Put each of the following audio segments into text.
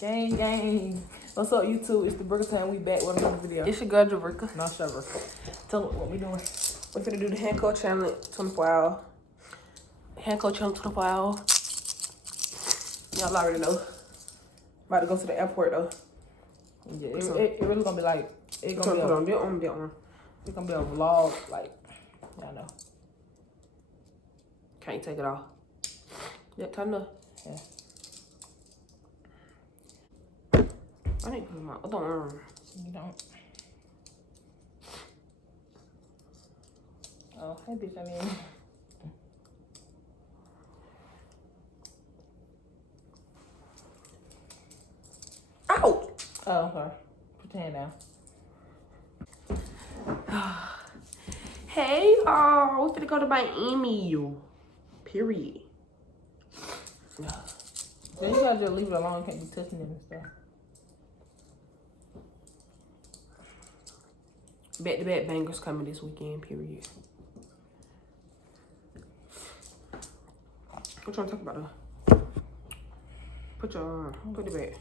Gang, gang. What's up, YouTube? It's the Bricatwinz. We back with another video. It's your girl, Jabrica. No, Shabra. Tell them what we doing. We're finna do the handcuff challenge 24 hours. Handcuff challenge 24 hours. Y'all already know. About to go to the airport, though. Yeah, it really gonna be like... It's gonna be on that one. It's gonna be a vlog, like... Y'all know. Can't take it off. Yeah, turn up. Yeah. I need to put my other arm. You don't. Oh, hey, bitch, I mean. Ouch! Oh, sorry. Pretend now. Hey, y'all. We finna go to Miami. Period. So you gotta just leave it alone. You can't be touching it and stuff. Back-to-back bangers coming this weekend, period. What you trying to talk about, though? Put it back.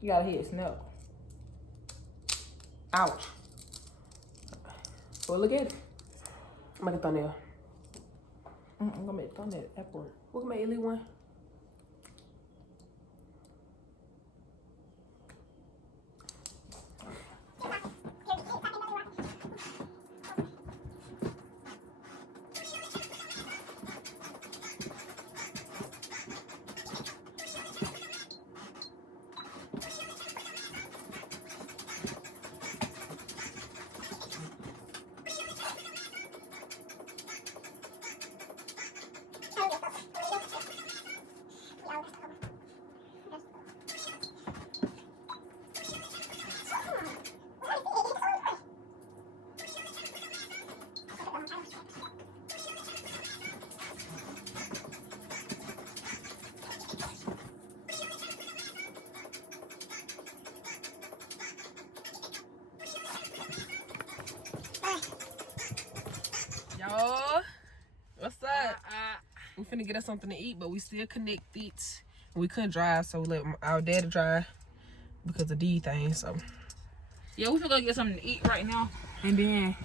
You gotta hit snap. Ouch. Well, look at it. Make a thumbnail. I'm gonna make a thumbnail airport. We can make at least one. Y'all, what's up? We finna get us something to eat, but we still connected. We couldn't drive, so we let our daddy drive because of these things. So yeah, we finna go get something to eat right now, and then,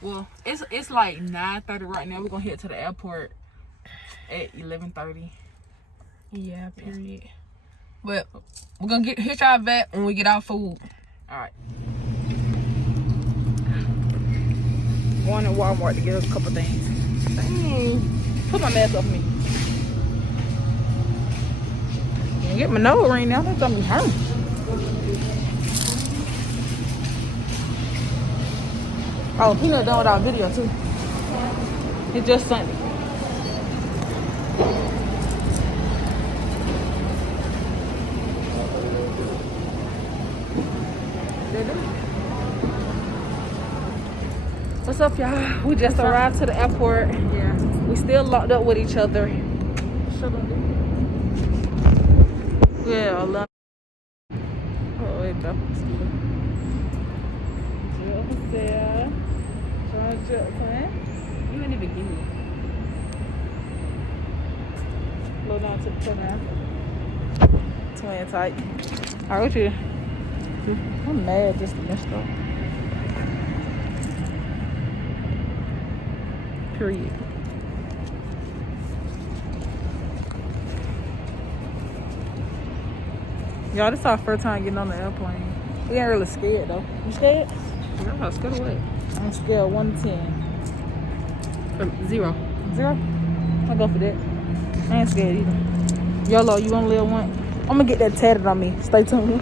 well, it's like 9:30 right now. We're gonna head to the airport at 11:30. yeah, period. But we're gonna hit y'all back when we get our food. All right. Going to Walmart to get a couple things. Dang. Put my mask up me. Can't get my nose ring now. That's gonna be hurt. Oh, Peanut done with our video too. It's just Sunday. What's up, y'all? We just arrived to the airport. Yeah. We still locked up with each other. Yeah, I love. Oh, wait, that was good. You didn't even give me. Slow down to the program. Twin tight. All right, what you? I'm mad just messed up. Period. Y'all, this is our first time getting on the airplane. We ain't really scared though. You scared? I'm not scared away. I'm scared 1 to 10. 0. 0? I'll go for that. I ain't scared either. YOLO, you wanna live one? I'm gonna get that tatted on me. Stay tuned.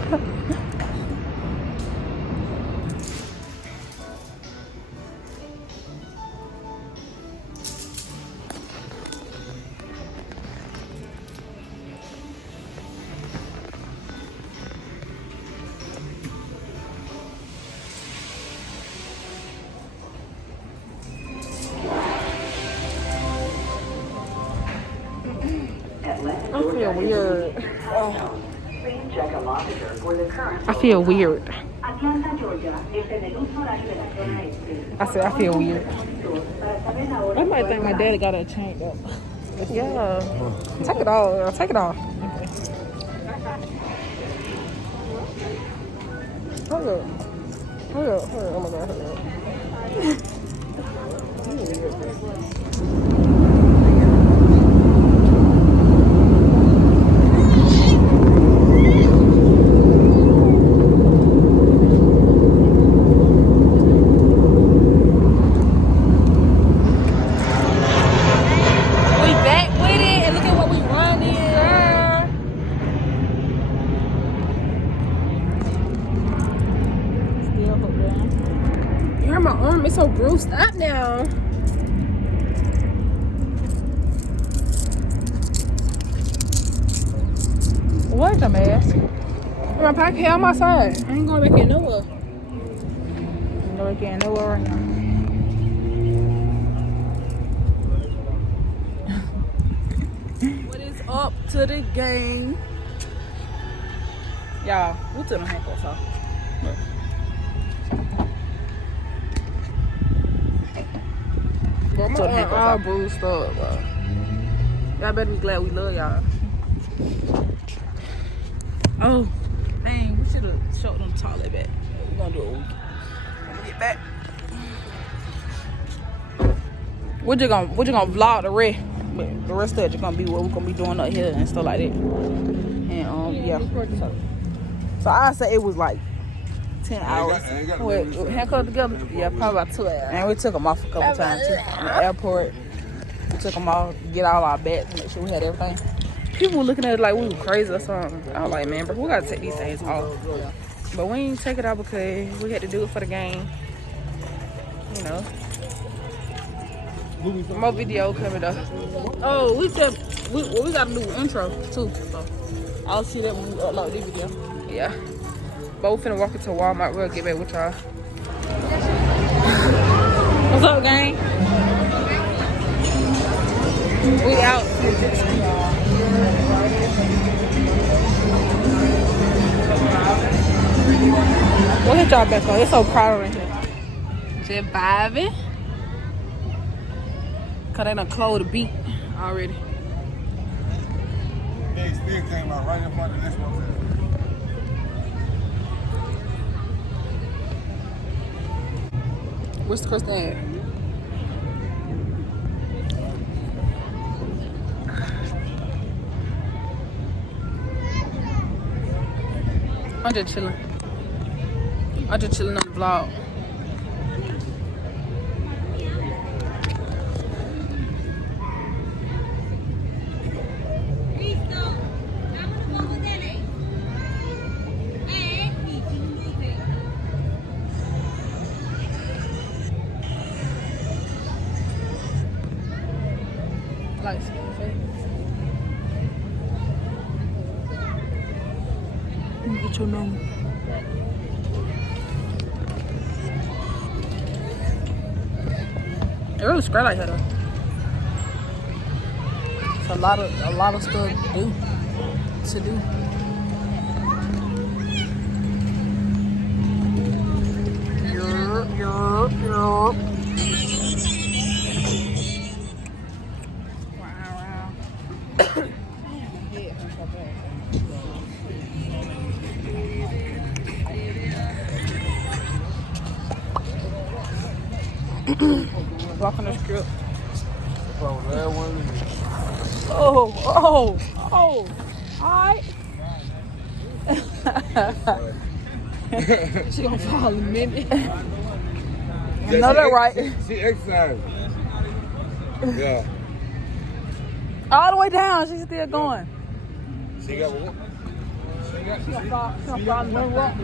I feel weird. Oh. I feel weird. I said I feel weird. I might think my daddy got a chain up. Yeah. Take it off. Take it off. Okay. Hold up. Hold up. Hold up. Oh my God, hold up. We back with it, and look at what we running. Still hooked down. You heard my arm? It's so bruised up now. What the mask? My pocket on my side. I ain't going back in nowhere. No, I can't nowhere right now. What is up to the game? Y'all, we took them handcuffs off. Bro, Took the my handcuffs arm all off. bruised up, bro. Y'all better be glad we love y'all. Oh, dang, we should have showed them the toilet back. We're gonna do it when we get back. We're just gonna vlog the rest. But the rest of it just gonna be what we're gonna be doing up here and stuff like that. And yeah. So I say it was like 10 hours. Wait, handcuffed together? Yeah, probably about 2 hours. And we took them off a couple times too. In the airport, we took them off, get all our bags, make sure we had everything. People were looking at it like we were crazy or something. I was like, man, bro, we gotta take these things off. But we ain't take it out because we had to do it for the game. You know. More video coming up. Oh, we got a new intro too. So I'll see that when we upload this video. Yeah. But we finna walk into Walmart. We'll get back with y'all. What's up, gang? We out. We'll hit y'all back up. It's so crowded in here. Just vibing. Cause they done closed the beat already. They still came out right in front of this one. Where's Kristen at? I'm just chilling. I'm just chilling on the vlog. Like, get your number. It really spread like that though. It's a lot of stuff to do. Yup. Walking the strip. Oh. Alright. She gonna fall in a minute. You know that right. She exercised. Yeah. All the way down, she's still going. She got one. She gonna fall in the rock. She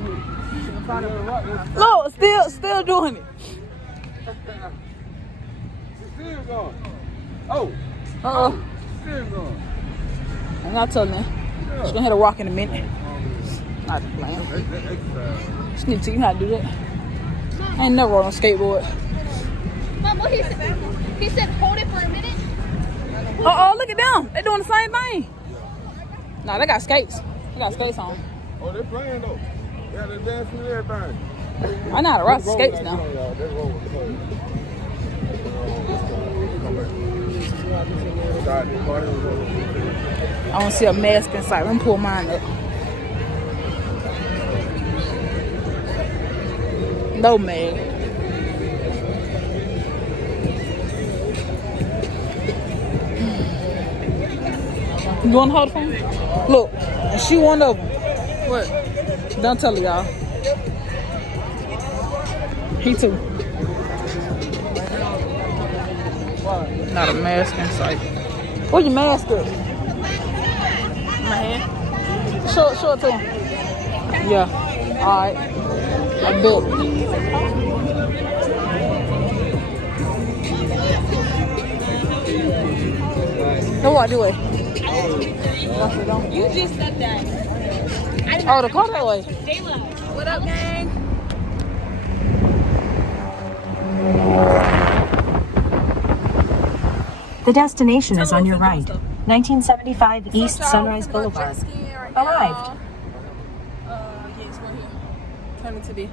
gonna fall in the rock. Look, still doing it. She's still going. Oh. Still going. I'm not telling her. She's gonna hit a rock in a minute. Not playing. That's exercise. She need to teach you how to do that. I ain't never rode on a skateboard. Mom, what he said? He said hold it for a minute. Oh, look at them. They doing the same thing. Nah, they got skates. They got skates on. Oh, they're playing though. Yeah, they're dancing and everything. I know how to ride skates now. They're rolling. I want to see a mask inside. Let me pull mine up. No, man. You want to hold the phone? Look, she one of them. What? Don't tell her, y'all. He too. Not a mask in sight. Where your mask at? My hand? Show it to him. Yeah. Alright. I bet. Don't walk this way. You just said that. Oh, the car that way. What up, gang? The destination is on your right. 1975 East Sunrise Boulevard. Arrived. Yes, we're here. Coming to the.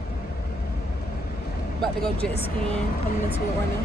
About to go jet skiing. Coming into it right now.